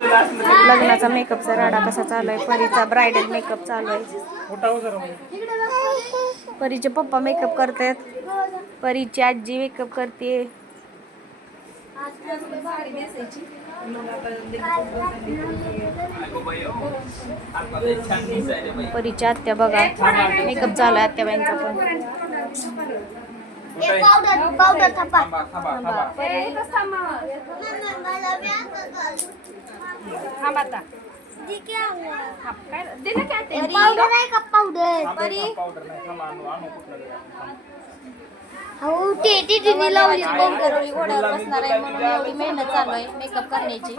लग्नाचा मेकअपचा राडा कसा चालू आहे. परीचा ब्रायडल मेकअप चालू आहे. परीचे पप्पा मेकअप करतात. परीची आजी मेकअप करते. परीच्या आत्या बघा मेकअप चालू आहे. आत्याबाईंचा पण पावडर थापा घोड्यावर बसणार आहे म्हणून एवढी मेहनत चालू आहे मेकअप करण्याची.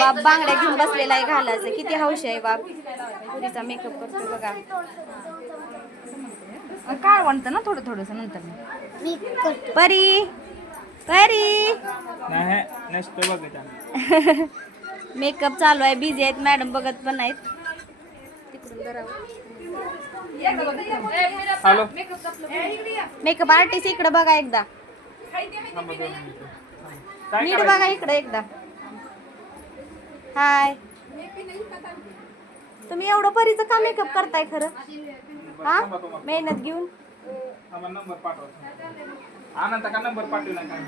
बाप बांगड्या घेऊन बसलेला आहे घालायचं. किती हौशी आहे बाप. पुरीचा मेकअप करतो बघा. काय म्हणतं ना थोडं थोडस नंतर. परी परी मेकअप चालू आहे. बिझी आहेत मॅडम बघत पण आहेत. मेकअप आर्टिस्ट इकडे बघा एकदा. नीट बघा इकडे एकदा. हाय तुम्ही एवढं परीचं का मेकअप करताय खरं. हा मेहनत घेऊन. नंबर पाठवा. आनंद का नंबर पाठवला काय.